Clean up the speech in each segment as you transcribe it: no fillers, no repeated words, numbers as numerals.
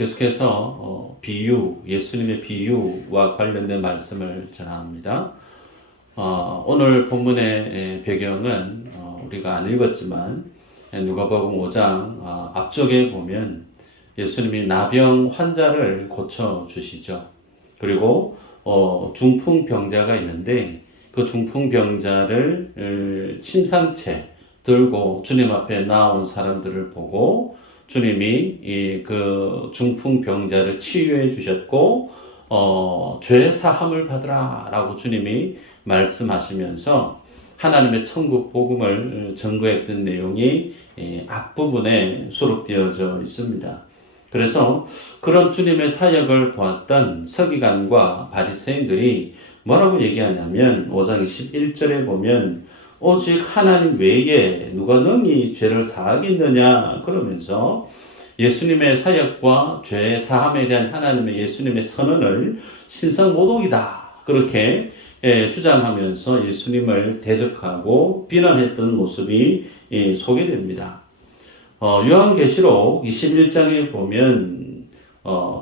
계속해서 비유, 예수님의 비유와 관련된 말씀을 전합니다. 오늘 본문의 배경은 우리가 안 읽었지만 누가복음 5장 앞쪽에 보면 예수님이 나병 환자를 고쳐 주시죠. 그리고 중풍병자가 있는데 그 중풍병자를 침상채 들고 주님 앞에 나온 사람들을 보고 주님이 그 중풍병자를 치유해 주셨고 죄 사함을 받으라 라고 주님이 말씀하시면서 하나님의 천국 복음을 전거했던 내용이 앞부분에 수록되어져 있습니다. 그래서 그런 주님의 사역을 보았던 서기관과 바리새인들이 뭐라고 얘기하냐면 5장 21절에 보면 오직 하나님 외에 누가 능히 죄를 사하겠느냐 그러면서 예수님의 사역과 죄 사함에 대한 하나님의 예수님의 선언을 신성모독이다 그렇게 주장하면서 예수님을 대적하고 비난했던 모습이 소개됩니다. 요한계시록 21장에 보면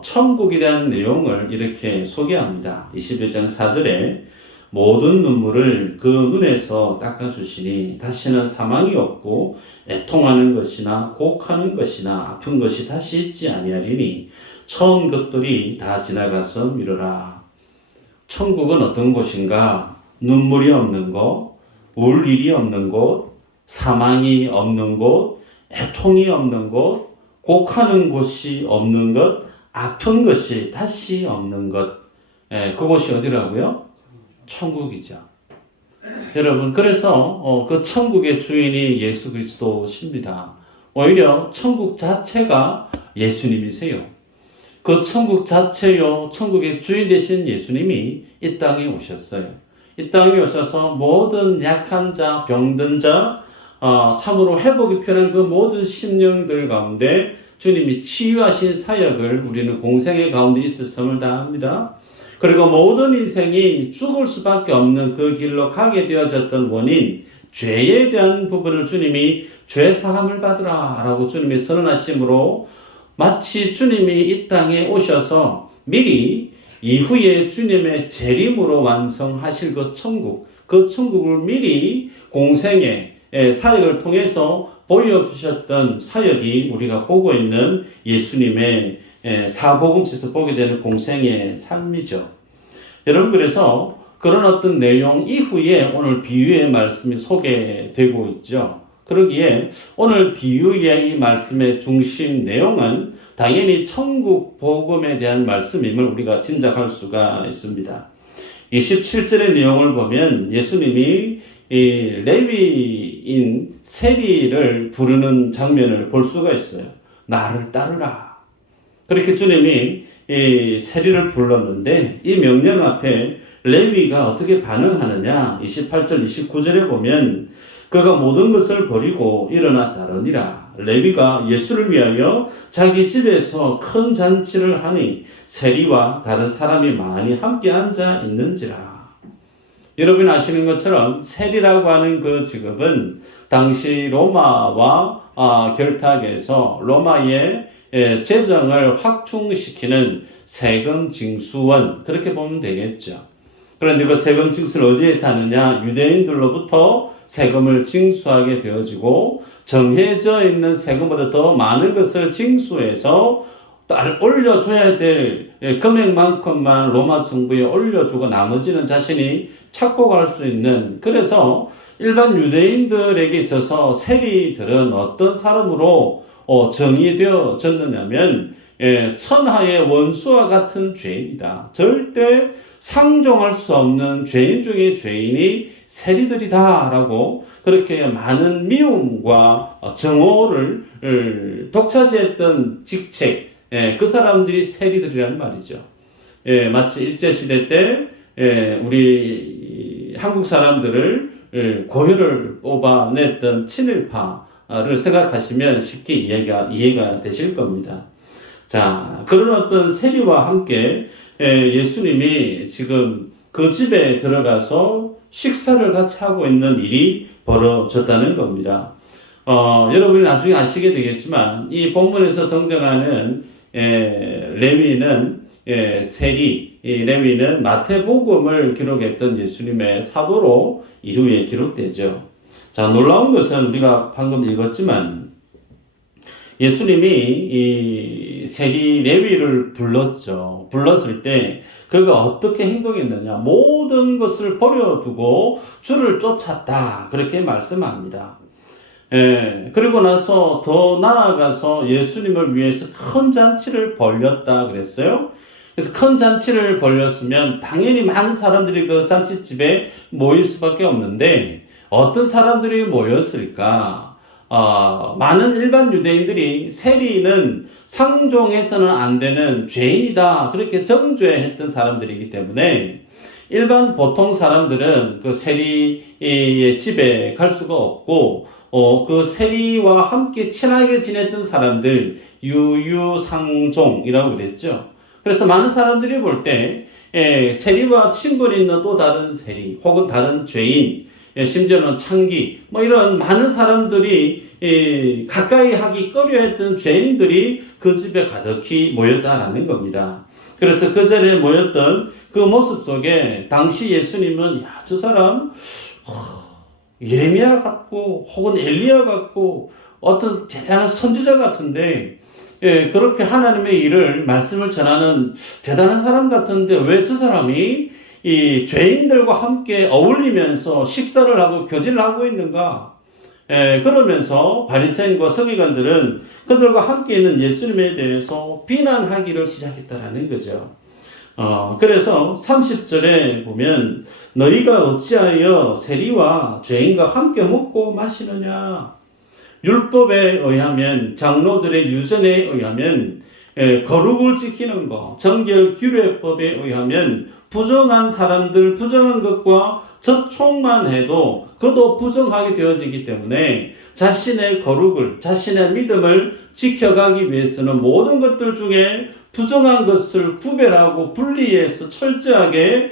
천국에 대한 내용을 이렇게 소개합니다. 21장 4절에 모든 눈물을 그 눈에서 닦아주시니 다시는 사망이 없고 애통하는 것이나 곡하는 것이나 아픈 것이 다시 있지 아니하리니 처음 것들이 다 지나가서 미루라. 천국은 어떤 곳인가? 눈물이 없는 곳, 울 일이 없는 곳, 사망이 없는 곳, 애통이 없는 곳, 곡하는 곳이 없는 것, 아픈 것이 다시 없는 것. 그곳이 어디라고요? 천국이죠. 여러분, 그래서 그 천국의 주인이 예수 그리스도십니다. 오히려 천국 자체가 예수님이세요. 그 천국 자체요, 천국의 주인 되신 예수님이 이 땅에 오셨어요. 이 땅에 오셔서 모든 약한 자, 병든 자, 참으로 회복이 필요한 그 모든 심령들 가운데 주님이 치유하신 사역을 우리는 공생의 가운데 있었음을 다합니다. 그리고 모든 인생이 죽을 수밖에 없는 그 길로 가게 되어졌던 원인, 죄에 대한 부분을 주님이 죄 사함을 받으라 라고 주님이 선언하심으로 마치 주님이 이 땅에 오셔서 미리 이후에 주님의 재림으로 완성하실 그 천국을 미리 공생의 사역을 통해서 보여주셨던 사역이 우리가 보고 있는 예수님의 사복음서에서 보게 되는 공생의 삶이죠. 여러분, 그래서 그런 어떤 내용 이후에 오늘 비유의 말씀이 소개되고 있죠. 그러기에 오늘 비유의 이 말씀의 중심 내용은 당연히 천국 복음에 대한 말씀임을 우리가 짐작할 수가 있습니다. 27절의 내용을 보면 예수님이 이 레위인 세리를 부르는 장면을 볼 수가 있어요. 나를 따르라. 그렇게 주님이 이 세리를 불렀는데 이 명령 앞에 레위가 어떻게 반응하느냐? 28절, 29절에 보면 그가 모든 것을 버리고 일어나 따르니라. 레위가 예수를 위하여 자기 집에서 큰 잔치를 하니 세리와 다른 사람이 많이 함께 앉아 있는지라. 여러분 아시는 것처럼 세리라고 하는 그 직업은 당시 로마와 결탁해서 로마의 재정을 확충시키는 세금 징수원, 그렇게 보면 되겠죠. 그런데 그 세금 징수를 어디에서 하느냐? 유대인들로부터 세금을 징수하게 되어지고 정해져 있는 세금보다 더 많은 것을 징수해서 올려줘야 될 금액만큼만 로마 정부에 올려주고 나머지는 자신이 착복할 수 있는, 그래서 일반 유대인들에게 있어서 세리들은 어떤 사람으로 정의되어졌느냐면 천하의 원수와 같은 죄인이다. 절대 상종할 수 없는 죄인 중에 죄인이 세리들이다 라고 그렇게 많은 미움과 정오를 독차지했던 직책, 그 사람들이 세리들이란 말이죠. 마치 일제시대 때 우리 한국 사람들을 고혈을 뽑아냈던 친일파를 생각하시면 쉽게 이해가 되실 겁니다. 자, 그런 어떤 세리와 함께 예수님이 지금 그 집에 들어가서 식사를 같이 하고 있는 일이 벌어졌다는 겁니다. 여러분이 나중에 아시게 되겠지만 이 본문에서 등장하는 레위는 세리, 이 레위는 마태복음을 기록했던 예수님의 사도로 이후에 기록되죠. 자, 놀라운 것은 우리가 방금 읽었지만 예수님이 이 세리 레위를 불렀죠. 불렀을 때 그가 어떻게 행동했느냐? 모든 것을 버려두고 주를 쫓았다. 그렇게 말씀합니다. 그리고 나서 더 나아가서 예수님을 위해서 큰 잔치를 벌렸다 그랬어요. 그래서 큰 잔치를 벌렸으면 당연히 많은 사람들이 그 잔치집에 모일 수밖에 없는데 어떤 사람들이 모였을까? 많은 일반 유대인들이 세리는 상종해서는 안 되는 죄인이다. 그렇게 정죄했던 사람들이기 때문에 일반 보통 사람들은 그 세리의 집에 갈 수가 없고 그 세리와 함께 친하게 지냈던 사람들 유유상종이라고 그랬죠. 그래서 많은 사람들이 볼 때 세리와 친분이 있는 또 다른 세리 혹은 다른 죄인 심지어는 창기 뭐 이런 많은 사람들이 가까이 하기 꺼려했던 죄인들이 그 집에 가득히 모였다라는 겁니다. 그래서 그 자리에 모였던 그 모습 속에 당시 예수님은 야, 저 사람 예레미야 같고 혹은 엘리야 같고 어떤 대단한 선지자 같은데 그렇게 하나님의 일을 말씀을 전하는 대단한 사람 같은데 왜 저 사람이 이 죄인들과 함께 어울리면서 식사를 하고 교제를 하고 있는가? 그러면서 바리새인과 서기관들은 그들과 함께 있는 예수님에 대해서 비난하기를 시작했다라는 거죠. 그래서 30절에 보면 너희가 어찌하여 세리와 죄인과 함께 먹고 마시느냐? 율법에 의하면 장로들의 유전에 의하면 거룩을 지키는 것, 정결 규례법에 의하면 부정한 사람들, 부정한 것과 접촉만 해도 그도 부정하게 되어지기 때문에 자신의 거룩을, 자신의 믿음을 지켜가기 위해서는 모든 것들 중에 부정한 것을 구별하고 분리해서 철저하게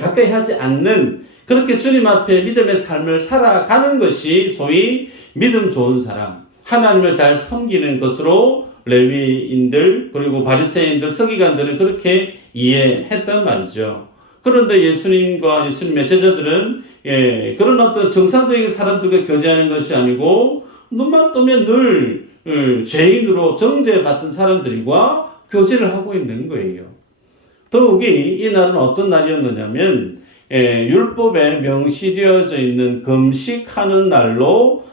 가까이 하지 않는 그렇게 주님 앞에 믿음의 삶을 살아가는 것이 소위 믿음 좋은 사람, 하나님을 잘 섬기는 것으로 레위인들 그리고 바리새인들, 서기관들은 그렇게 이해했단 말이죠. 그런데 예수님과 예수님의 제자들은 그런 어떤 정상적인 사람들과 교제하는 것이 아니고 눈만 뜨면 늘 죄인으로 정죄받던 사람들과 교제를 하고 있는 거예요. 더욱이 이 날은 어떤 날이었느냐면 율법에 명시되어져 있는 금식하는 날로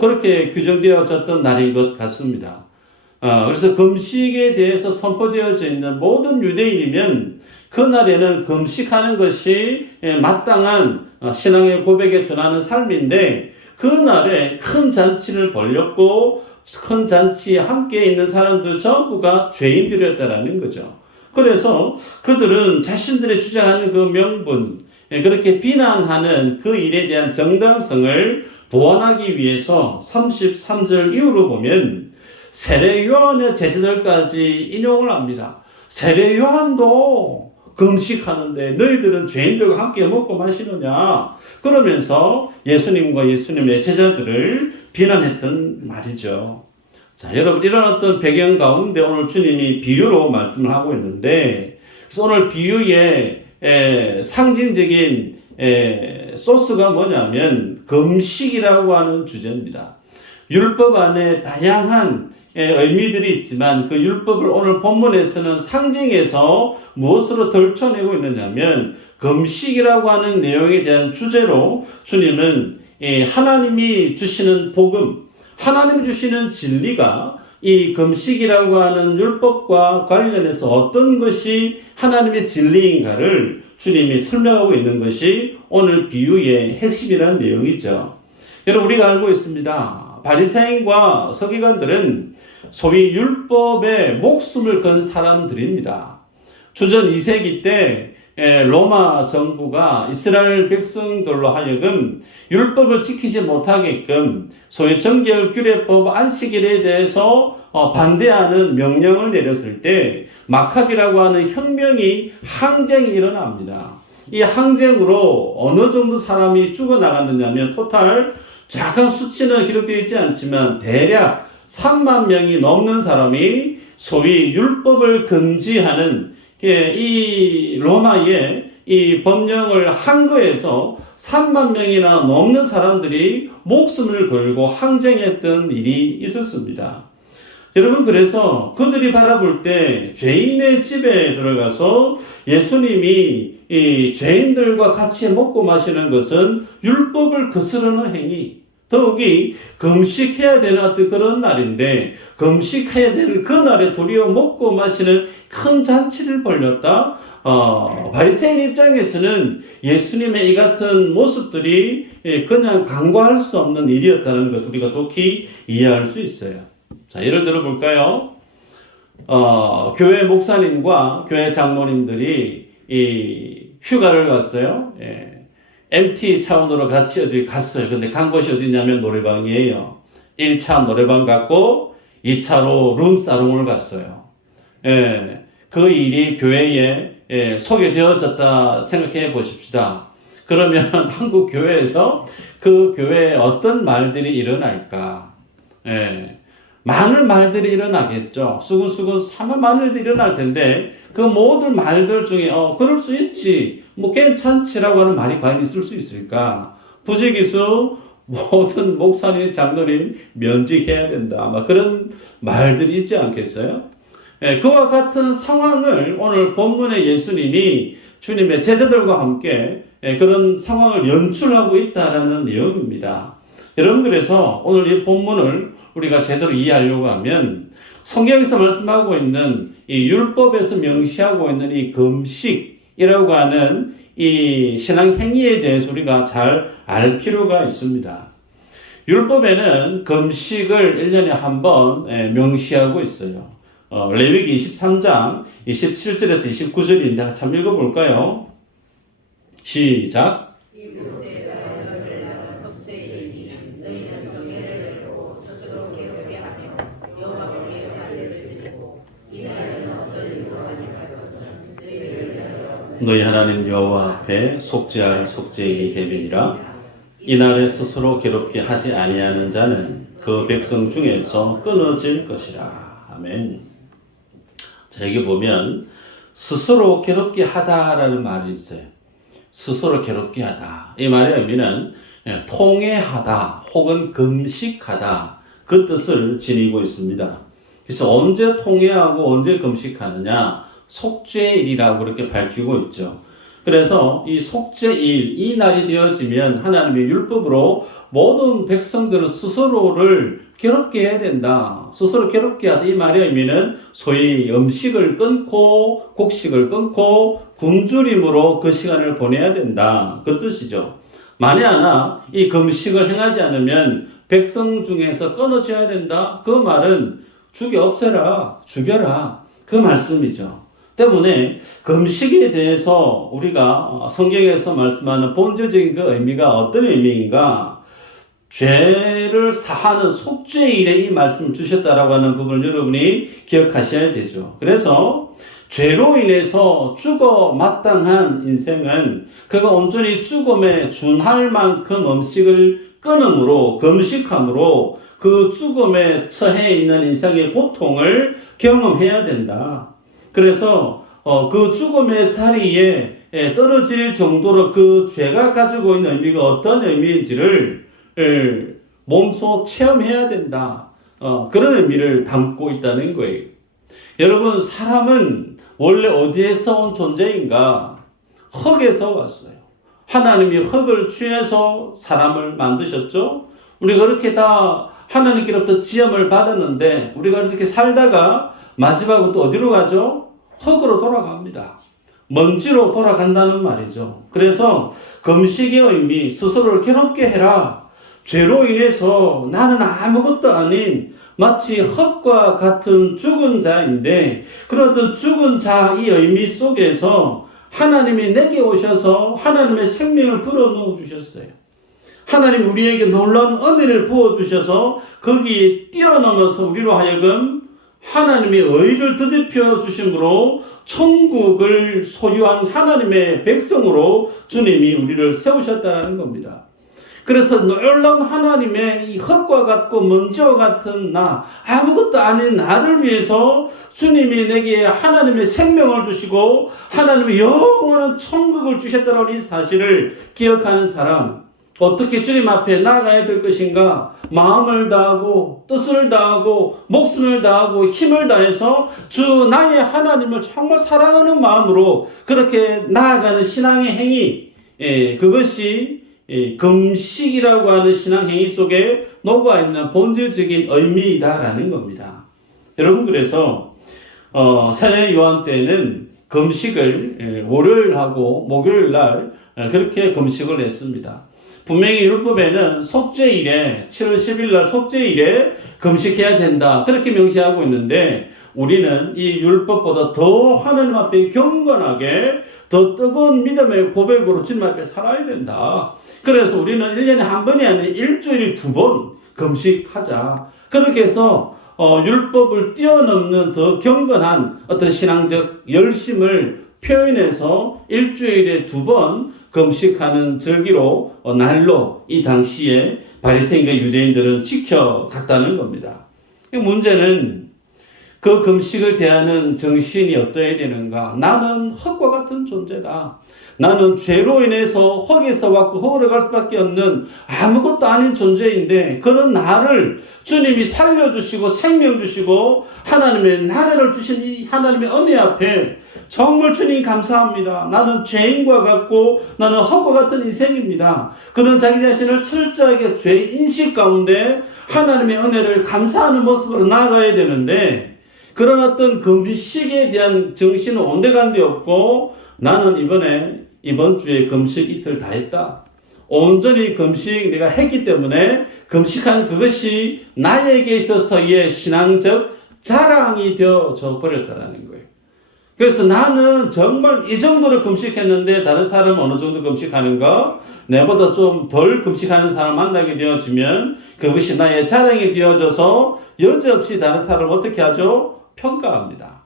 그렇게 규정되어졌던 날인 것 같습니다. 그래서 금식에 대해서 선포되어져 있는 모든 유대인이면 그날에는 금식하는 것이 마땅한 신앙의 고백에 준하는 삶인데 그날에 큰 잔치를 벌였고 큰 잔치에 함께 있는 사람들 전부가 죄인들이었다라는 거죠. 그래서 그들은 자신들의 주장하는 그 명분, 그렇게 비난하는 그 일에 대한 정당성을 보완하기 위해서 33절 이후로 보면 세례 요한의 제자들까지 인용을 합니다. 세례 요한도 금식하는데 너희들은 죄인들과 함께 먹고 마시느냐? 그러면서 예수님과 예수님의 제자들을 비난했던 말이죠. 자, 여러분 이런 어떤 배경 가운데 오늘 주님이 비유로 말씀을 하고 있는데 그래서 오늘 비유의 상징적인 소스가 뭐냐면 금식이라고 하는 주제입니다. 율법 안에 다양한 의미들이 있지만 그 율법을 오늘 본문에서는 상징해서 무엇으로 덜쳐내고 있느냐면 금식이라고 하는 내용에 대한 주제로 주님은 하나님이 주시는 복음, 하나님이 주시는 진리가 이 금식이라고 하는 율법과 관련해서 어떤 것이 하나님의 진리인가를 주님이 설명하고 있는 것이 오늘 비유의 핵심이라는 내용이죠. 여러분 우리가 알고 있습니다. 바리새인과 서기관들은 소위 율법에 목숨을 건 사람들입니다. 주전 2세기 때 로마 정부가 이스라엘 백성들로 하여금 율법을 지키지 못하게끔 소위 정결 규례법 안식일에 대해서 반대하는 명령을 내렸을 때 마카비라고 하는 혁명이 항쟁이 일어납니다. 이 항쟁으로 어느 정도 사람이 죽어나갔느냐 하면 토탈 작은 수치는 기록되어 있지 않지만 대략 3만 명이 넘는 사람이 소위 율법을 금지하는 이 로마의 이 법령을 한 거에서 3만 명이나 넘는 사람들이 목숨을 걸고 항쟁했던 일이 있었습니다. 여러분, 그래서 그들이 바라볼 때 죄인의 집에 들어가서 예수님이 이 죄인들과 같이 먹고 마시는 것은 율법을 거스르는 행위, 더욱이 금식해야 되는 어떤 그런 날인데 금식해야 되는 그 날에 도리어 먹고 마시는 큰 잔치를 벌였다. 바리새인 입장에서는 예수님의 이 같은 모습들이 그냥 간과할 수 없는 일이었다는 것을 우리가 좋게 이해할 수 있어요. 자, 예를 들어 볼까요? 교회 목사님과 교회 장로님들이 이 휴가를 갔어요. MT 차원으로 같이 어디 갔어요. 근데 간 곳이 어디냐면 노래방이에요. 1차 노래방 갔고 2차로 룸사롱을 갔어요. 그 일이 교회에 소개되어졌다 생각해 보십시다. 그러면 한국 교회에서 그 교회에 어떤 말들이 일어날까? 많은 말들이 일어나겠죠. 수근수근 사만 많은 일들이 일어날 텐데 그 모든 말들 중에 그럴 수 있지, 뭐 괜찮지라고 하는 말이 과연 있을 수 있을까? 부지기수 모든 목사님, 장로님 면직해야 된다, 아마 그런 말들이 있지 않겠어요? 그와 같은 상황을 오늘 본문의 예수님이 주님의 제자들과 함께 그런 상황을 연출하고 있다라는 내용입니다. 여러분, 그래서 오늘 이 본문을 우리가 제대로 이해하려고 하면 성경에서 말씀하고 있는 이 율법에서 명시하고 있는 이 금식이라고 하는 이 신앙 행위에 대해서 우리가 잘 알 필요가 있습니다. 율법에는 금식을 1년에 한 번 명시하고 있어요. 레위기 23장 27절에서 29절인데 한번 읽어볼까요? 시작. 너희 하나님 여호와 앞에 속죄할 속죄일이 되리니라. 이날에 스스로 괴롭게 하지 아니하는 자는 그 백성 중에서 끊어질 것이라. 아멘. 자, 여기 보면 스스로 괴롭게 하다라는 말이 있어요. 스스로 괴롭게 하다. 이 말의 의미는 통회하다 혹은 금식하다, 그 뜻을 지니고 있습니다. 그래서 언제 통회하고 언제 금식하느냐? 속죄일이라고 그렇게 밝히고 있죠. 그래서 이 속죄일, 이 날이 되어지면 하나님의 율법으로 모든 백성들은 스스로를 괴롭게 해야 된다. 스스로 괴롭게 하다. 이 말의 의미는 소위 음식을 끊고 곡식을 끊고 굶주림으로 그 시간을 보내야 된다, 그 뜻이죠. 만에 하나 이 금식을 행하지 않으면 백성 중에서 끊어져야 된다. 그 말은 없애라, 죽여라, 그 말씀이죠. 때문에 금식에 대해서 우리가 성경에서 말씀하는 본질적인 그 의미가 어떤 의미인가? 죄를 사하는 속죄일에 이 말씀을 주셨다라고 하는 부분을 여러분이 기억하셔야 되죠. 그래서 죄로 인해서 죽어 마땅한 인생은 그가 온전히 죽음에 준할 만큼 음식을 끊음으로, 금식함으로 그 죽음에 처해 있는 인생의 고통을 경험해야 된다. 그래서 그 죽음의 자리에 떨어질 정도로 그 죄가 가지고 있는 의미가 어떤 의미인지를 몸소 체험해야 된다. 그런 의미를 담고 있다는 거예요. 여러분, 사람은 원래 어디에서 온 존재인가? 흙에서 왔어요. 하나님이 흙을 취해서 사람을 만드셨죠. 우리가 그렇게 다 하나님께로부터 지음을 받았는데 우리가 이렇게 살다가 마지막은 또 어디로 가죠? 흙으로 돌아갑니다. 먼지로 돌아간다는 말이죠. 그래서 금식의 의미, 스스로를 괴롭게 해라. 죄로 인해서 나는 아무것도 아닌 마치 흙과 같은 죽은 자인데, 그런 죽은 자의 의미 속에서 하나님이 내게 오셔서 하나님의 생명을 불어넣어 주셨어요. 하나님 우리에게 놀라운 은혜를 부어주셔서 거기에 뛰어넘어서 우리로 하여금 하나님의 의를 드디펴 주심으로 천국을 소유한 하나님의 백성으로 주님이 우리를 세우셨다는 겁니다. 그래서 놀라운 하나님의 이 흙과 같고 먼지와 같은 나, 아무것도 아닌 나를 위해서 주님이 내게 하나님의 생명을 주시고 하나님의 영원한 천국을 주셨다는 이 사실을 기억하는 사람, 어떻게 주님 앞에 나아가야 될 것인가? 마음을 다하고 뜻을 다하고 목숨을 다하고 힘을 다해서 주 나의 하나님을 정말 사랑하는 마음으로 그렇게 나아가는 신앙의 행위, 그것이 금식이라고 하는 신앙 행위 속에 녹아있는 본질적인 의미이다라는 겁니다. 여러분, 그래서 새해 요한 때는 금식을 월요일하고 목요일날 그렇게 금식을 했습니다. 분명히 율법에는 속죄일에 7월 10일 날 속죄일에 금식해야 된다 그렇게 명시하고 있는데, 우리는 이 율법보다 더 하나님 앞에 경건하게 더 뜨거운 믿음의 고백으로 주님 앞에 살아야 된다. 그래서 우리는 1년에 한 번이 아니라 일주일에 2번 금식하자. 그렇게 해서 율법을 뛰어넘는 더 경건한 어떤 신앙적 열심을 표현해서 일주일에 2번 금식하는 절기로 날로 이 당시에 바리새인과 유대인들은 지켜갔다는 겁니다. 문제는 그 금식을 대하는 정신이 어떠해야 되는가? 나는 흙과 같은 존재다. 나는 죄로 인해서 흙에서 왔고 흙으로 갈 수밖에 없는 아무것도 아닌 존재인데, 그런 나를 주님이 살려주시고 생명 주시고 하나님의 나라를 주신 이 하나님의 은혜 앞에 정말 주님 감사합니다. 나는 죄인과 같고 나는 흙과 같은 인생입니다. 그는 자기 자신을 철저하게 죄인식 가운데 하나님의 은혜를 감사하는 모습으로 나아가야 되는데, 그런 어떤 금식에 대한 정신은 온데간데 없고, 나는 이번 주에 금식 이틀 다 했다. 온전히 금식 내가 했기 때문에 금식한 그것이 나에게 있어서의 신앙적 자랑이 되어져 버렸다는 거예요. 그래서 나는 정말 이 정도로 금식했는데 다른 사람은 어느 정도 금식하는가? 내보다 좀 덜 금식하는 사람 만나게 되어지면 그것이 나의 자랑이 되어져서 여지없이 다른 사람을 어떻게 하죠? 평가합니다.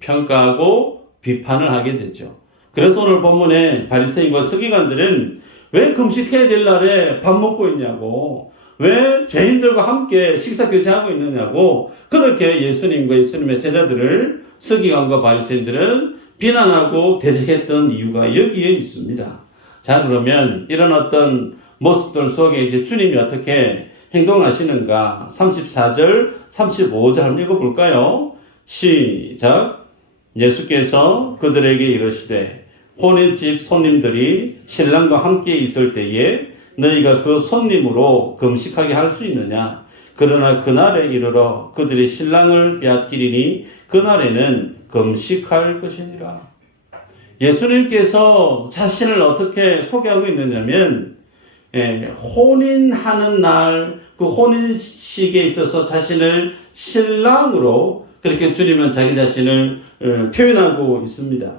평가하고 비판을 하게 되죠. 그래서 오늘 본문에 바리새인과 서기관들은 왜 금식해야 될 날에 밥 먹고 있냐고, 왜 죄인들과 함께 식사 교제하고 있느냐고, 그렇게 예수님과 예수님의 제자들을 서기관과 바리새인들은 비난하고 대적했던 이유가 여기에 있습니다. 자, 그러면 이런 어떤 모습들 속에 이제 주님이 어떻게 행동하시는가? 34절, 35절 한번 읽어볼까요? 시작. 예수께서 그들에게 이르시되 혼인집 손님들이 신랑과 함께 있을 때에 너희가 그 손님으로 금식하게 할 수 있느냐? 그러나 그날에 이르러 그들이 신랑을 빼앗기리니 그날에는 금식할 것이니라. 예수님께서 자신을 어떻게 소개하고 있느냐면, 혼인하는 날, 그 혼인식에 있어서 자신을 신랑으로 그렇게 주님은 자기 자신을 표현하고 있습니다.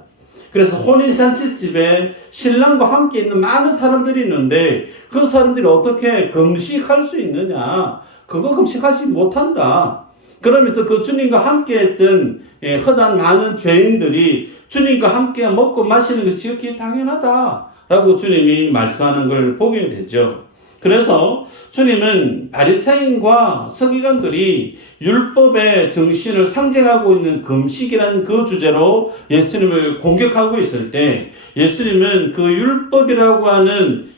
그래서 혼인잔치집에 신랑과 함께 있는 많은 사람들이 있는데 그 사람들이 어떻게 금식할 수 있느냐? 그거 금식하지 못한다. 그러면서 그 주님과 함께 했던 흔한 많은 죄인들이 주님과 함께 먹고 마시는 것이 지극히 당연하다라고 주님이 말씀하는 걸 보게 되죠. 그래서 주님은 바리새인과 서기관들이 율법의 정신을 상징하고 있는 금식이라는 그 주제로 예수님을 공격하고 있을 때, 예수님은 그 율법이라고 하는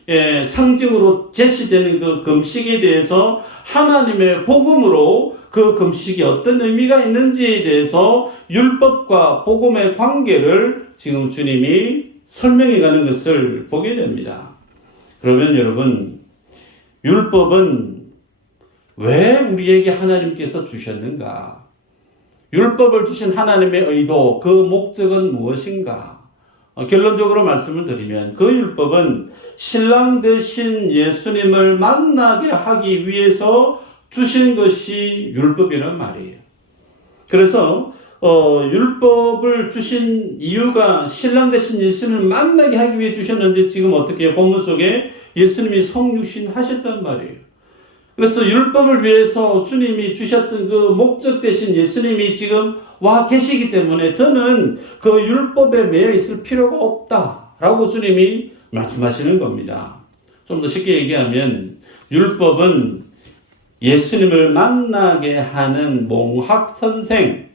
상징으로 제시되는 그 금식에 대해서 하나님의 복음으로 그 금식이 어떤 의미가 있는지에 대해서 율법과 복음의 관계를 지금 주님이 설명해 가는 것을 보게 됩니다. 그러면 여러분, 율법은 왜 우리에게 하나님께서 주셨는가? 율법을 주신 하나님의 의도, 그 목적은 무엇인가? 결론적으로 말씀을 드리면 그 율법은 신랑 되신 예수님을 만나게 하기 위해서 주신 것이 율법이란 말이에요. 그래서 율법을 주신 이유가 신랑 되신 예수님을 만나게 하기 위해 주셨는데, 지금 어떻게 해요? 본문 속에 예수님이 성육신 하셨단 말이에요. 그래서 율법을 위해서 주님이 주셨던 그 목적 대신 예수님이 지금 와 계시기 때문에 더는 그 율법에 매여 있을 필요가 없다라고 주님이 말씀하시는 겁니다. 좀 더 쉽게 얘기하면 율법은 예수님을 만나게 하는 몽학 선생,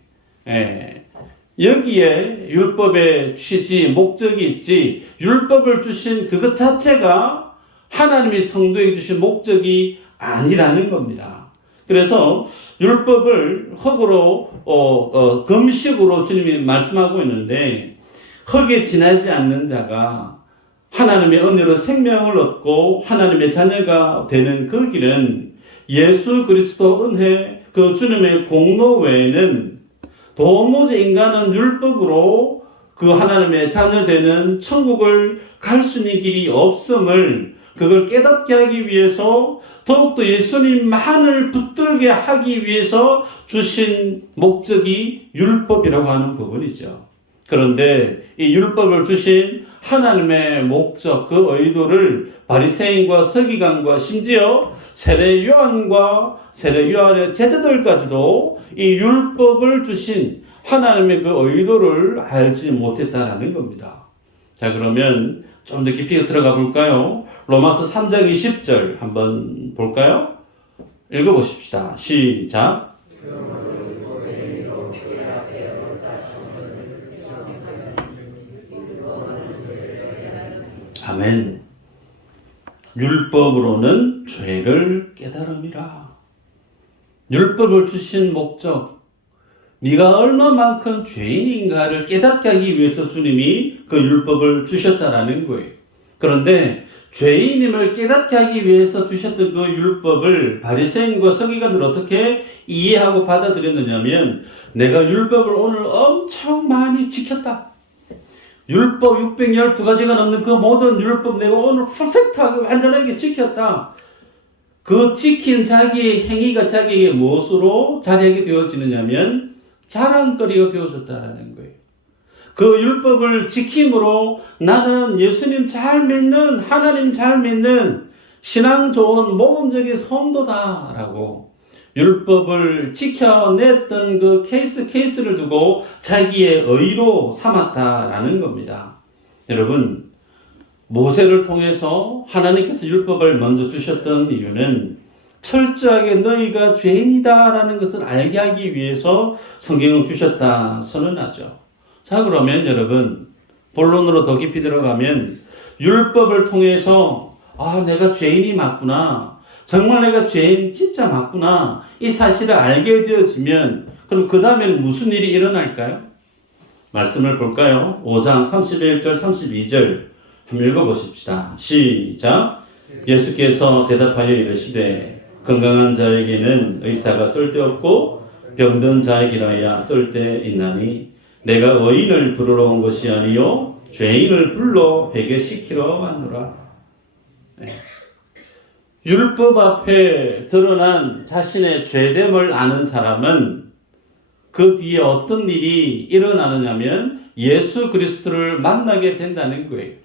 여기에 율법의 취지, 목적이 있지, 율법을 주신 그것 자체가 하나님이 성도에게 주신 목적이 아니라는 겁니다. 그래서 율법을 흙으로, 금식으로 주님이 말씀하고 있는데, 흙에 지나지 않는 자가 하나님의 은혜로 생명을 얻고 하나님의 자녀가 되는 그 길은 예수 그리스도 은혜, 그 주님의 공로 외에는 도무지 인간은 율법으로 그 하나님의 자녀 되는 천국을 갈 수 있는 길이 없음을, 그걸 깨닫게 하기 위해서 더욱더 예수님만을 붙들게 하기 위해서 주신 목적이 율법이라고 하는 부분이죠. 그런데 이 율법을 주신 하나님의 목적, 그 의도를 바리새인과 서기관과 심지어 세례 요한의 제자들까지도 이 율법을 주신 하나님의 그 의도를 알지 못했다라는 겁니다. 자, 그러면 좀 더 깊이 들어가 볼까요? 로마서 3장 20절 한번 볼까요? 읽어보십시다. 시작. 아멘. 율법으로는 죄를 깨달음이라. 율법을 주신 목적, 네가 얼마만큼 죄인인가를 깨닫게 하기 위해서 주님이 그 율법을 주셨다라는 거예요. 그런데 죄인임을 깨닫게 하기 위해서 주셨던 그 율법을 바리새인과 서기관들 어떻게 이해하고 받아들였느냐면, 내가 율법을 오늘 엄청 많이 지켰다. 율법 612가지가 넘는 그 모든 율법 내가 오늘 퍼펙트하게 완전하게 지켰다. 그 지킨 자기의 행위가 자기에게 무엇으로 자리하게 되어지느냐면 자랑거리가 되어졌다는 거예요. 그 율법을 지킴으로 나는 예수님 잘 믿는, 하나님 잘 믿는 신앙 좋은 모범적인 성도다라고 율법을 지켜냈던 그 케이스를 두고 자기의 의로 삼았다라는 겁니다. 여러분, 모세를 통해서 하나님께서 율법을 먼저 주셨던 이유는 철저하게 너희가 죄인이다라는 것을 알게 하기 위해서 성경을 주셨다 선언하죠. 자, 그러면 여러분, 본론으로 더 깊이 들어가면 율법을 통해서 내가 죄인이 맞구나, 정말 내가 죄인 진짜 맞구나, 이 사실을 알게 되어지면 그럼 그 다음에는 무슨 일이 일어날까요? 말씀을 볼까요? 5장 31절 32절 한번 읽어보십시다. 시작. 예수께서 대답하여 이르시되 건강한 자에게는 의사가 쓸데없고 병든 자에게라야 쓸데있나니 내가 의인을 부르러 온 것이 아니요 죄인을 불러 회개시키러 왔노라. 율법 앞에 드러난 자신의 죄됨을 아는 사람은 그 뒤에 어떤 일이 일어나느냐면 예수 그리스도를 만나게 된다는 거예요.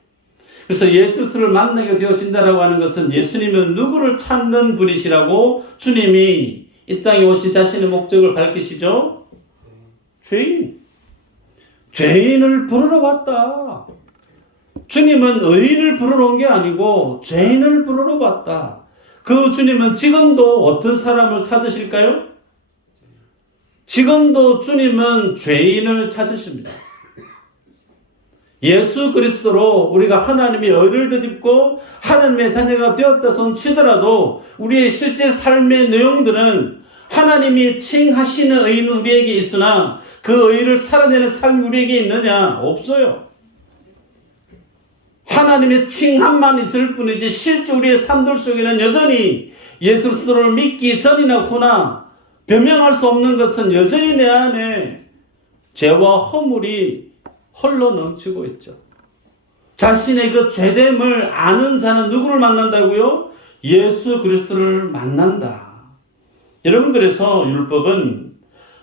그래서 예수 그리스도를 만나게 되어진다라고 하는 것은 예수님은 누구를 찾는 분이시라고 주님이 이 땅에 오신 자신의 목적을 밝히시죠? 죄인을 부르러 왔다. 주님은 의인을 부르러 온 게 아니고 죄인을 부르러 왔다. 그 주님은 지금도 어떤 사람을 찾으실까요? 지금도 주님은 죄인을 찾으십니다. 예수 그리스도로 우리가 하나님의 의를 덧입고 하나님의 자녀가 되었다 손 치더라도 우리의 실제 삶의 내용들은 하나님이 칭하시는 의는 우리에게 있으나 그 의를 살아내는 삶이 우리에게 있느냐? 없어요. 하나님의 칭함만 있을 뿐이지 실제 우리의 삶들 속에는 여전히 예수 그리스도를 믿기 전이나 후나 변명할 수 없는 것은 여전히 내 안에 죄와 허물이 헐러 넘치고 있죠. 자신의 그 죄됨을 아는 자는 누구를 만난다고요? 예수 그리스도를 만난다. 여러분, 그래서 율법은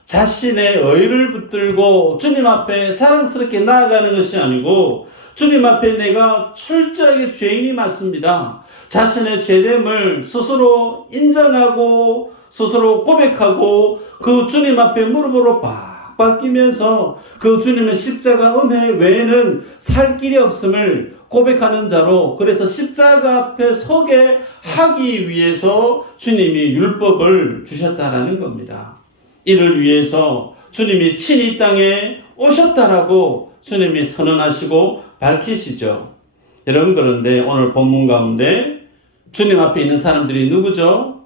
자신의 의를 붙들고 주님 앞에 자랑스럽게 나아가는 것이 아니고 주님 앞에 내가 철저하게 죄인이 맞습니다. 자신의 죄됨을 스스로 인정하고 스스로 고백하고 그 주님 앞에 무릎으로 막 바뀌면서 그 주님은 십자가 은혜 외에는 살 길이 없음을 고백하는 자로, 그래서 십자가 앞에 서게 하기 위해서 주님이 율법을 주셨다라는 겁니다. 이를 위해서 주님이 친히 이 땅에 오셨다라고 주님이 선언하시고 밝히시죠. 여러분, 그런데 오늘 본문 가운데 주님 앞에 있는 사람들이 누구죠?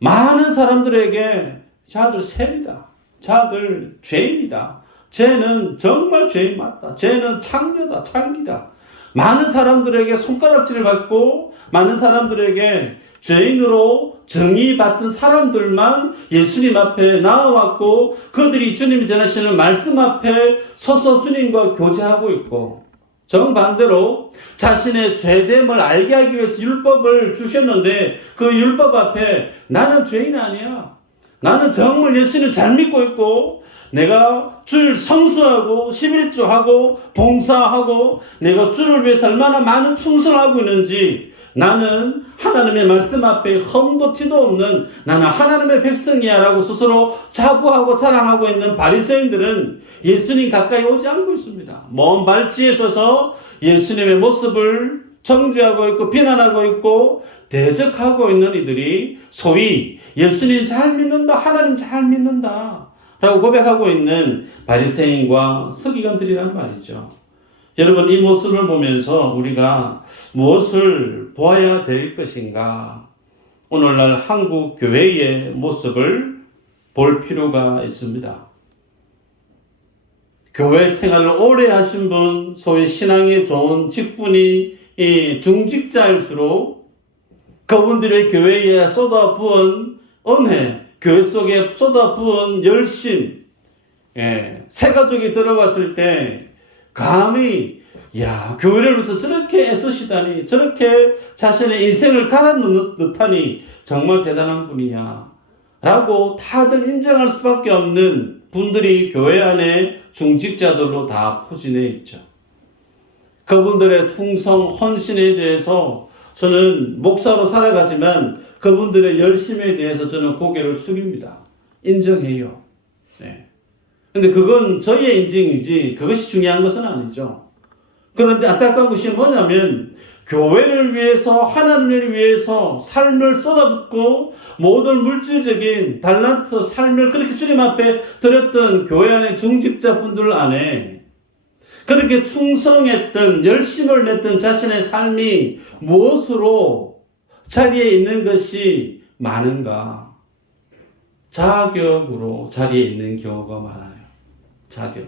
많은 사람들에게 자들 세리다, 자들 죄인이다, 쟤는 정말 죄인 맞다, 쟤는 창녀다, 창기다, 많은 사람들에게 손가락질을 받고 많은 사람들에게 죄인으로 정의받던 사람들만 예수님 앞에 나와왔고, 그들이 주님이 전하시는 말씀 앞에 서서 주님과 교제하고 있고, 정반대로 자신의 죄됨을 알게 하기 위해서 율법을 주셨는데 그 율법 앞에 나는 죄인 아니야, 나는 정말 예수님 잘 믿고 있고, 내가 주를 성수하고 11조하고 봉사하고 내가 주를 위해서 얼마나 많은 충성을 하고 있는지, 나는 하나님의 말씀 앞에 흠도 티도 없는 나는 하나님의 백성이야 라고 스스로 자부하고 자랑하고 있는 바리새인들은 예수님 가까이 오지 않고 있습니다. 먼 발치에 서서 예수님의 모습을 정죄하고 있고 비난하고 있고 대적하고 있는 이들이 소위 예수님 잘 믿는다, 하나님 잘 믿는다 라고 고백하고 있는 바리새인과 서기관들이란 말이죠. 여러분, 이 모습을 보면서 우리가 무엇을 보아야 될 것인가? 오늘날 한국 교회의 모습을 볼 필요가 있습니다. 교회 생활을 오래 하신 분, 소위 신앙이 좋은 직분이 중직자일수록 그분들의 교회에 쏟아부은 은혜, 교회 속에 쏟아부은 열심, 새 가족이 들어갔을 때 감히 교회를 위해서 저렇게 애쓰시다니, 저렇게 자신의 인생을 갈아넣는 듯하니 정말 대단한 분이야 라고 다들 인정할 수밖에 없는 분들이 교회 안에 중직자들로 다 포진해 있죠. 그분들의 충성, 헌신에 대해서 저는 목사로 살아가지만 그분들의 열심에 대해서 저는 고개를 숙입니다. 인정해요. 근데 그건 저희의 인정이지 그것이 중요한 것은 아니죠. 그런데 안타까운 것이 뭐냐면 교회를 위해서, 하나님을 위해서 삶을 쏟아붓고 모든 물질적인 달란트, 삶을 그렇게 주님 앞에 드렸던 교회 안의 중직자분들 안에 그렇게 충성했던, 열심을 냈던 자신의 삶이 무엇으로 자리에 있는 것이 많은가? 자격으로 자리에 있는 경우가 많아요. 자격.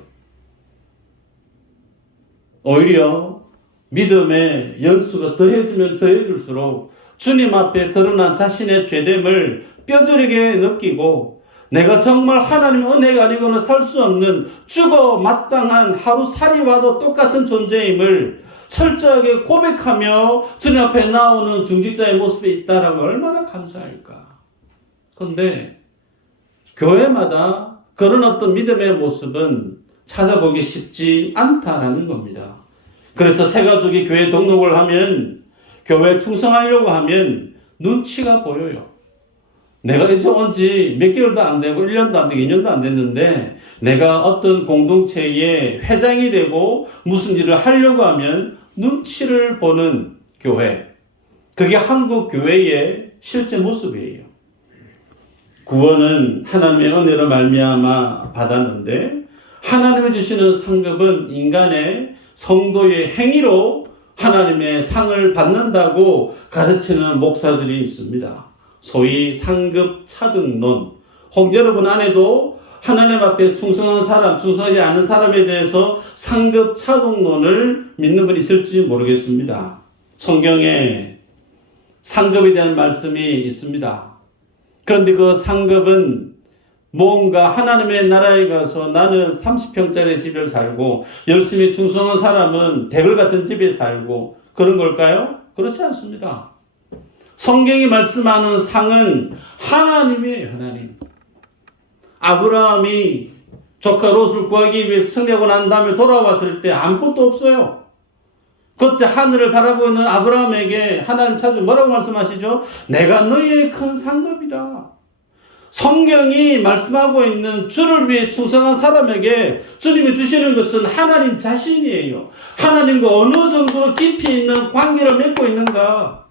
오히려 믿음의 연수가 더해지면 더해질수록 주님 앞에 드러난 자신의 죄됨을 뼈저리게 느끼고 내가 정말 하나님 은혜가 아니고는 살 수 없는 죽어 마땅한 하루살이와도 똑같은 존재임을 철저하게 고백하며 주님 앞에 나오는 중직자의 모습이 있다라고 얼마나 감사할까. 그런데 교회마다 그런 어떤 믿음의 모습은 찾아보기 쉽지 않다라는 겁니다. 그래서 새 가족이 교회 등록을 하면, 교회에 충성하려고 하면 눈치가 보여요. 내가 이제 온 지 몇 개월도 안 되고 1년도 안 되고 2년도 안 됐는데 내가 어떤 공동체의 회장이 되고 무슨 일을 하려고 하면 눈치를 보는 교회. 그게 한국 교회의 실제 모습이에요. 구원은 하나님의 은혜로 말미암아 받았는데 하나님이 주시는 상급은 인간의 성도의 행위로 하나님의 상을 받는다고 가르치는 목사들이 있습니다. 소위 상급 차등론. 혹 여러분 안에도 하나님 앞에 충성한 사람, 충성하지 않은 사람에 대해서 상급 차등론을 믿는 분이 있을지 모르겠습니다. 성경에 상급에 대한 말씀이 있습니다. 그런데 그 상급은 뭔가 하나님의 나라에 가서 나는 30평짜리 집에 살고 열심히 충성한 사람은 대궐 같은 집에 살고 그런 걸까요? 그렇지 않습니다. 성경이 말씀하는 상은 하나님이에요. 하나님. 아브라함이 조카 롯을 구하기 위해서 승리하고 난 다음에 돌아왔을 때 아무것도 없어요. 그때 하늘을 바라보고 있는 아브라함에게 하나님 찾아 뭐라고 말씀하시죠? 내가 너희의 큰 상급이다. 성경이 말씀하고 있는 주를 위해 충성한 사람에게 주님이 주시는 것은 하나님 자신이에요. 하나님과 어느 정도로 깊이 있는 관계를 맺고 있는가?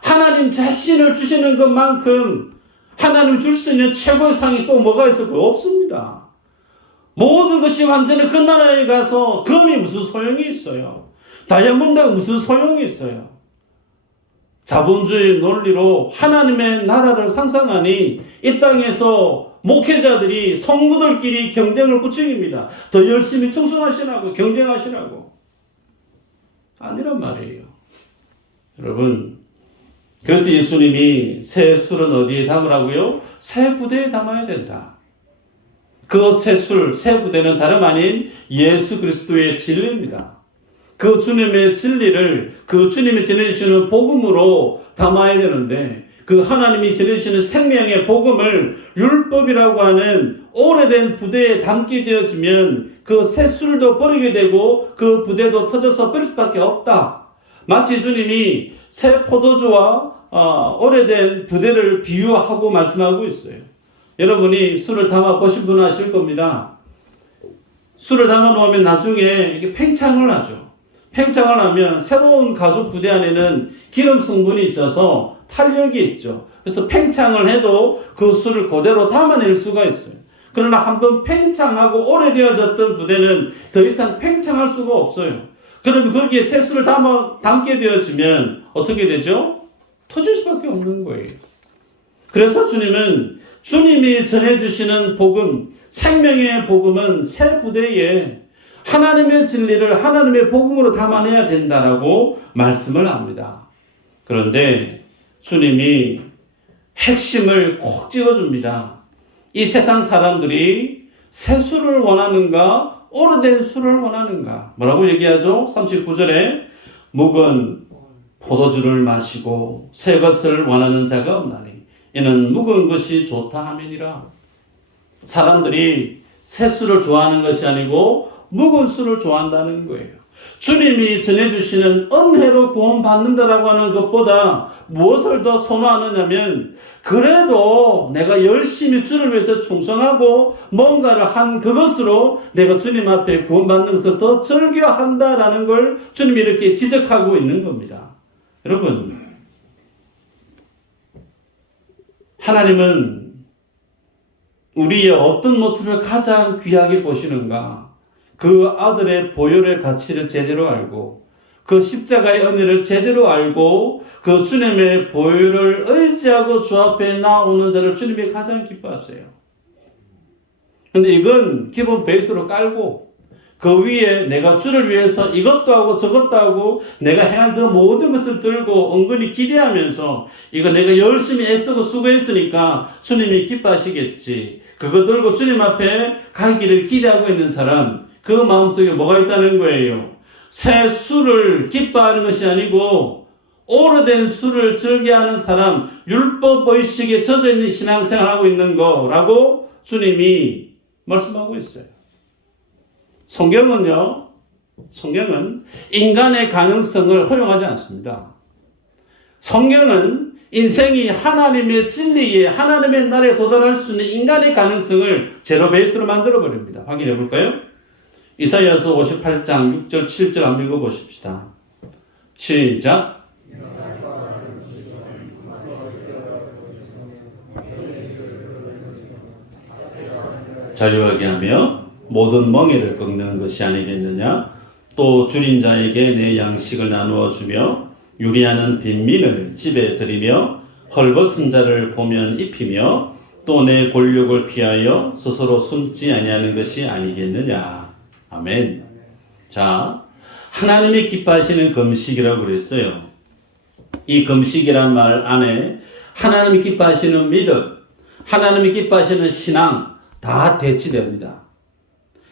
하나님 자신을 주시는 것만큼 하나님 줄 수 있는 최고의 상이 또 뭐가 있을까요? 없습니다. 모든 것이 완전히 그 나라에 가서 금이 무슨 소용이 있어요? 다이아몬드가 무슨 소용이 있어요? 자본주의 논리로 하나님의 나라를 상상하니 이 땅에서 목회자들이 성도들끼리 경쟁을 부추깁니다. 더 열심히 충성하시라고, 경쟁하시라고. 아니란 말이에요. 여러분, 그래서 예수님이 새 술은 어디에 담으라고요? 새 부대에 담아야 된다. 그 새 술, 새 부대는 다름 아닌 예수 그리스도의 진리입니다. 그 주님의 진리를 그 주님이 전해주시는 복음으로 담아야 되는데, 그 하나님이 전해주시는 생명의 복음을 율법이라고 하는 오래된 부대에 담게 되어지면 그 새 술도 버리게 되고 그 부대도 터져서 버릴 수밖에 없다. 마치 주님이 새 포도주와 오래된 부대를 비유하고 말씀하고 있어요. 여러분이 술을 담아 보신 분은 아실 겁니다. 술을 담아 놓으면 나중에 이게 팽창을 하죠. 팽창을 하면 새로운 가죽 부대 안에는 기름 성분이 있어서 탄력이 있죠. 그래서 팽창을 해도 그 술을 그대로 담아낼 수가 있어요. 그러나 한번 팽창하고 오래되어졌던 부대는 더 이상 팽창할 수가 없어요. 그러면 거기에 새 술을 담게 되어지면 어떻게 되죠? 터질 수밖에 없는 거예요. 그래서 주님이 전해주시는 복음, 생명의 복음은 새 부대에 하나님의 진리를 하나님의 복음으로 담아내야 된다라고 말씀을 합니다. 그런데 주님이 핵심을 콕 찍어줍니다. 이 세상 사람들이 새 술을 원하는가, 오래된 술을 원하는가? 뭐라고 얘기하죠? 39절에 묵은 포도주를 마시고 새 것을 원하는 자가 없나니 이는 묵은 것이 좋다 함이니라. 사람들이 새 술을 좋아하는 것이 아니고 묵은 술을 좋아한다는 거예요. 주님이 전해주시는 은혜로 구원받는다라고 하는 것보다 무엇을 더 선호하느냐면, 그래도 내가 열심히 주를 위해서 충성하고 뭔가를 한 그것으로 내가 주님 앞에 구원받는 것을 더 즐겨한다라는 걸 주님이 이렇게 지적하고 있는 겁니다. 여러분, 하나님은 우리의 어떤 모습을 가장 귀하게 보시는가? 그 아들의 보혈의 가치를 제대로 알고 그 십자가의 은혜를 제대로 알고 그 주님의 보혈을 의지하고 주 앞에 나오는 자를 주님이 가장 기뻐하세요. 그런데 이건 기본 베이스로 깔고 그 위에 내가 주를 위해서 이것도 하고 저것도 하고 내가 행한 그 모든 것을 들고 은근히 기대하면서 이거 내가 열심히 애쓰고 수고했으니까 주님이 기뻐하시겠지. 그거 들고 주님 앞에 가기를 기대하고 있는 사람, 그 마음속에 뭐가 있다는 거예요? 새 술을 기뻐하는 것이 아니고 오래된 술을 즐겨하는 사람, 율법의식에 젖어있는 신앙생활을 하고 있는 거라고 주님이 말씀하고 있어요. 성경은 인간의 가능성을 허용하지 않습니다. 성경은 인생이 하나님의 진리에, 하나님의 나라에 도달할 수 있는 인간의 가능성을 제로 베이스로 만들어버립니다. 확인해 볼까요? 이사야서 58장 6절 7절 한번 읽어보십시다. 시작. 자유하게 하며 모든 멍에를 꺾는 것이 아니겠느냐? 또 줄인 자에게 내 양식을 나누어 주며 유리하는 빈민을 집에 들이며 헐벗은 자를 보면 입히며 또 내 권력을 피하여 스스로 숨지 아니하는 것이 아니겠느냐? 아멘. 자, 하나님이 기뻐하시는 금식이라고 그랬어요. 이 금식이란 말 안에 하나님이 기뻐하시는 믿음, 하나님이 기뻐하시는 신앙 다 대치됩니다.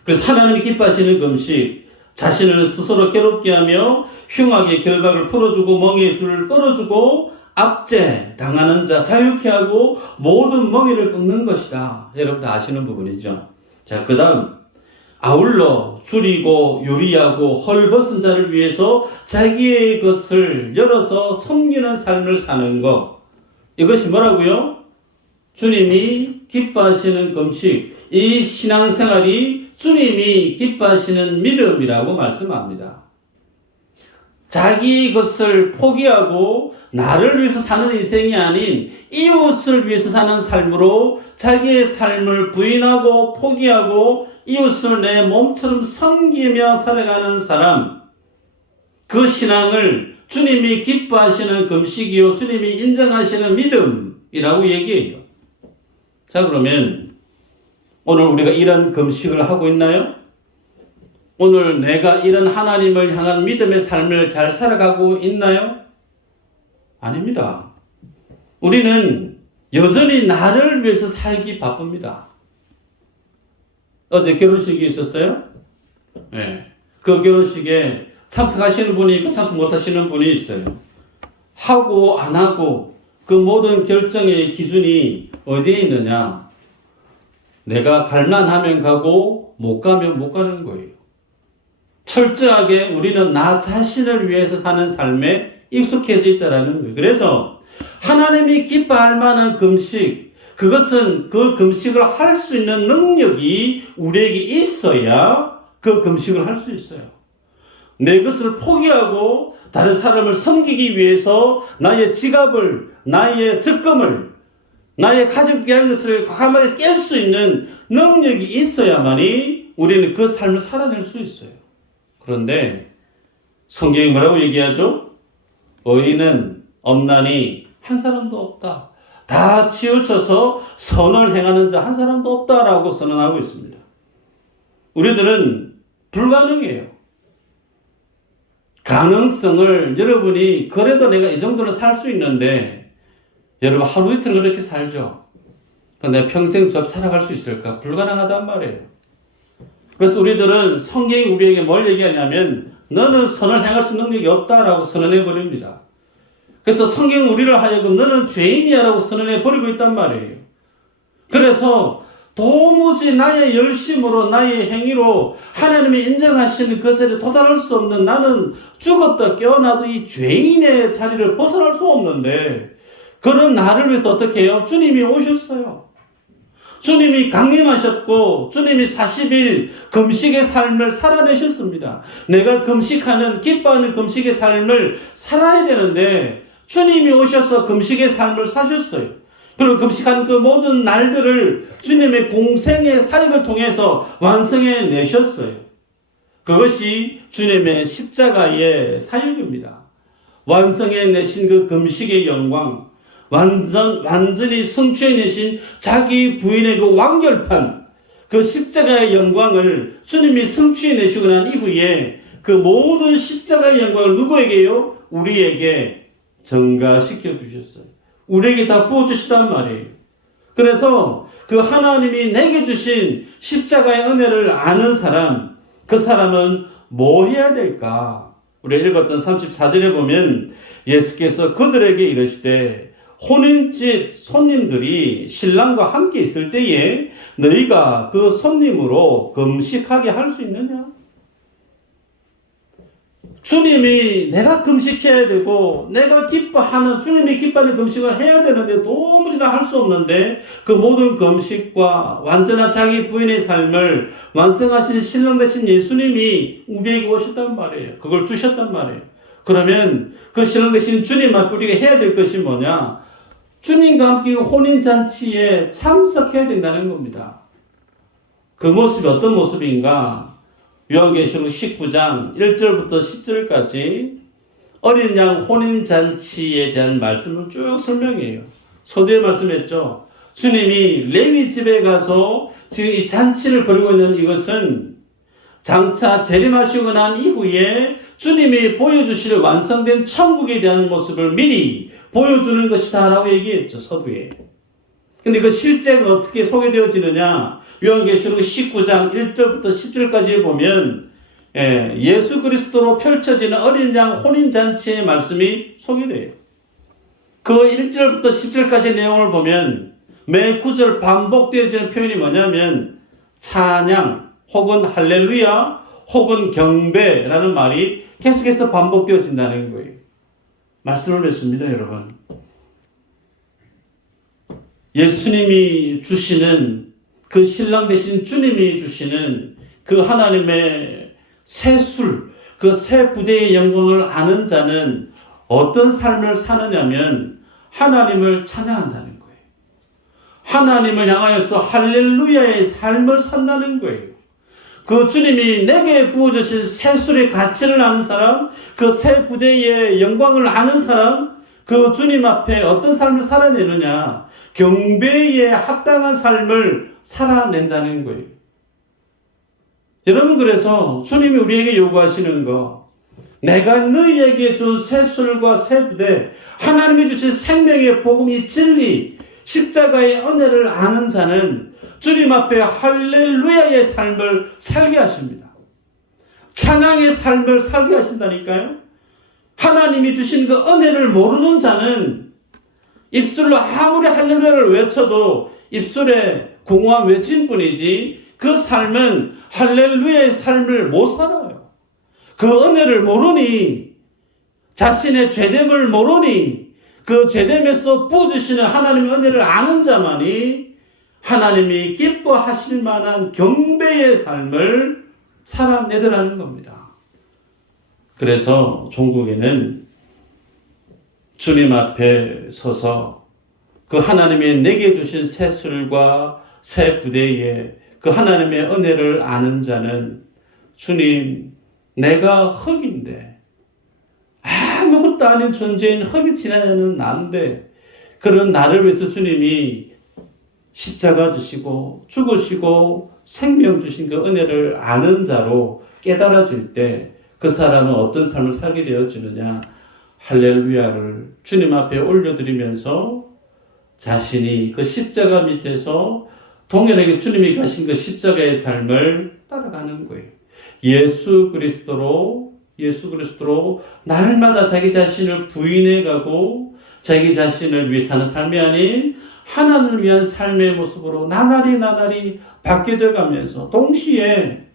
그래서 하나님이 기뻐하시는 금식, 자신을 스스로 괴롭게 하며 흉악의 결박을 풀어주고 멍에의 줄을 끌어주고 압제 당하는 자 자유케 하고 모든 멍에를 끊는 것이다. 여러분 다 아시는 부분이죠. 자, 그 다음 아울러 줄이고 요리하고 헐벗은 자를 위해서 자기의 것을 열어서 섬기는 삶을 사는 것. 이것이 뭐라고요? 주님이 기뻐하시는 금식, 이 신앙생활이 주님이 기뻐하시는 믿음이라고 말씀합니다. 자기 것을 포기하고 나를 위해서 사는 인생이 아닌 이웃을 위해서 사는 삶으로 자기의 삶을 부인하고 포기하고 이웃을 내 몸처럼 섬기며 살아가는 사람, 그 신앙을 주님이 기뻐하시는 금식이요 주님이 인정하시는 믿음이라고 얘기해요. 자, 그러면 오늘 우리가 이런 금식을 하고 있나요? 오늘 내가 이런 하나님을 향한 믿음의 삶을 잘 살아가고 있나요? 아닙니다. 우리는 여전히 나를 위해서 살기 바쁩니다. 어제 결혼식이 있었어요? 네. 그 결혼식에 참석하시는 분이 있고 참석 못하시는 분이 있어요. 하고 안 하고 그 모든 결정의 기준이 어디에 있느냐? 내가 갈만하면 가고 못 가면 못 가는 거예요. 철저하게 우리는 나 자신을 위해서 사는 삶에 익숙해져 있다는 거예요. 그래서 하나님이 기뻐할 만한 금식, 그것은 그 금식을 할 수 있는 능력이 우리에게 있어야 그 금식을 할 수 있어요. 내 것을 포기하고 다른 사람을 섬기기 위해서 나의 지갑을, 나의 적금을, 나의 가족의 것을 과감하게 깰 수 있는 능력이 있어야만이 우리는 그 삶을 살아낼 수 있어요. 그런데 성경이 뭐라고 얘기하죠? 의인은 없나니 한 사람도 없다. 다 치우쳐서 선을 행하는 자 한 사람도 없다라고 선언하고 있습니다. 우리들은 불가능해요. 가능성을 여러분이 그래도 내가 이 정도는 살 수 있는데 여러분 하루 이틀 그렇게 살죠. 근데 평생 저 살아갈 수 있을까? 불가능하단 말이에요. 그래서 우리들은 성경이 우리에게 뭘 얘기하냐면 너는 선을 행할 수 있는 능력이 없다라고 선언해 버립니다. 그래서 성경은 우리를 하여금 너는 죄인이야 라고 선언해 버리고 있단 말이에요. 그래서 도무지 나의 열심으로 나의 행위로 하나님이 인정하시는 그 자리에 도달할 수 없는 나는 죽었다 깨어나도 이 죄인의 자리를 벗어날 수 없는데 그런 나를 위해서 어떻게 해요? 주님이 오셨어요. 주님이 강림하셨고 주님이 40일 금식의 삶을 살아내셨습니다. 내가 금식하는 기뻐하는 금식의 삶을 살아야 되는데 주님이 오셔서 금식의 삶을 사셨어요. 그리고 금식한 그 모든 날들을 주님의 공생의 사역을 통해서 완성해 내셨어요. 그것이 주님의 십자가의 사역입니다. 완성해 내신 그 금식의 영광, 완전히 성취해내신 자기 부인의 그 완결판, 그 십자가의 영광을 주님이 성취해내시고 난 이후에 그 모든 십자가의 영광을 누구에게요? 우리에게 전가시켜 주셨어요. 우리에게 다 부어주시단 말이에요. 그래서 그 하나님이 내게 주신 십자가의 은혜를 아는 사람, 그 사람은 뭐 해야 될까? 우리가 읽었던 34절에 보면 예수께서 그들에게 이르시되 혼인집 손님들이 신랑과 함께 있을 때에 너희가 그 손님으로 금식하게 할 수 있느냐? 주님이 내가 금식해야 되고 내가 기뻐하는 주님이 기뻐하는 금식을 해야 되는데 도무지 다 할 수 없는데 그 모든 금식과 완전한 자기 부인의 삶을 완성하신 신랑 되신 예수님이 우리에게 오셨단 말이에요. 그걸 주셨단 말이에요. 그러면 그 신랑 되신 주님 앞에 우리가 해야 될 것이 뭐냐? 주님과 함께 혼인잔치에 참석해야 된다는 겁니다. 그 모습이 어떤 모습인가? 요한계시록 19장 1절부터 10절까지 어린 양 혼인잔치에 대한 말씀을 쭉 설명해요. 서두에 말씀했죠. 주님이 레위 집에 가서 지금 이 잔치를 벌이고 있는 이것은 장차 재림하시고 난 이후에 주님이 보여주실 완성된 천국에 대한 모습을 미리 보여주는 것이다라고 얘기했죠. 서두에. 근데 그 실제가 어떻게 소개되어지느냐? 요한계시록 19장 1절부터 10절까지 보면 예수 그리스도로 펼쳐지는 어린 양 혼인잔치의 말씀이 소개돼요. 그 1절부터 10절까지 내용을 보면 매 구절 반복되어지는 표현이 뭐냐면 찬양 혹은 할렐루야 혹은 경배라는 말이 계속해서 반복되어진다는 거예요. 말씀을 맺습니다, 여러분. 예수님이 주시는 그 신랑 되신 주님이 주시는 그 하나님의 새 술, 그 새 부대의 영광을 아는 자는 어떤 삶을 사느냐면 하나님을 찬양한다는 거예요. 하나님을 향하여서 할렐루야의 삶을 산다는 거예요. 그 주님이 내게 부어주신 새 술의 가치를 아는 사람, 그 새 부대의 영광을 아는 사람, 그 주님 앞에 어떤 삶을 살아내느냐, 경배에 합당한 삶을 살아낸다는 거예요. 여러분, 그래서 주님이 우리에게 요구하시는 거, 내가 너희에게 준 새 술과 새 부대, 하나님이 주신 생명의 복음이 진리, 십자가의 은혜를 아는 자는 주님 앞에 할렐루야의 삶을 살게 하십니다. 찬양의 삶을 살게 하신다니까요. 하나님이 주신 그 은혜를 모르는 자는 입술로 아무리 할렐루야를 외쳐도 입술에 공허한 외침뿐이지 그 삶은 할렐루야의 삶을 못 살아요. 그 은혜를 모르니, 자신의 죄됨을 모르니, 그 죄됨에서 부어주시는 하나님의 은혜를 아는 자만이 하나님이 기뻐하실 만한 경배의 삶을 살아내더라는 겁니다. 그래서 종국에는 주님 앞에 서서 그 하나님이 내게 주신 새 술과 새 부대에 그 하나님의 은혜를 아는 자는 주님, 내가 흙인데, 아무것도 아닌 존재인 흙이 지나는 나인데, 그런 나를 위해서 주님이 십자가 주시고 죽으시고 생명 주신 그 은혜를 아는 자로 깨달아질 때 그 사람은 어떤 삶을 살게 되어지느냐, 할렐루야를 주님 앞에 올려드리면서 자신이 그 십자가 밑에서 동일하게 주님이 가신 그 십자가의 삶을 따라가는 거예요. 예수 그리스도로 날마다 자기 자신을 부인해 가고 자기 자신을 위해 사는 삶이 아닌 하나님을 위한 삶의 모습으로 나날이 바뀌어 가면서 동시에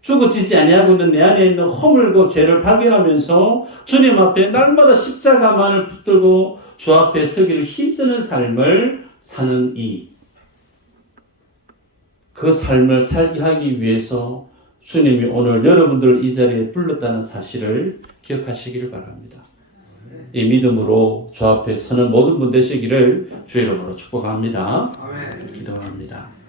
죽어지지 아니하고 있는 내 안에 있는 허물고 죄를 발견하면서 주님 앞에 날마다 십자가만을 붙들고 주 앞에 서기를 힘쓰는 삶을 사는 그 삶을 살게 하기 위해서 주님이 오늘 여러분들을 이 자리에 불렀다는 사실을 기억하시기를 바랍니다. 이 믿음으로 주 앞에 서는 모든 분 되시기를 주의 이름으로 축복합니다. 기도합니다.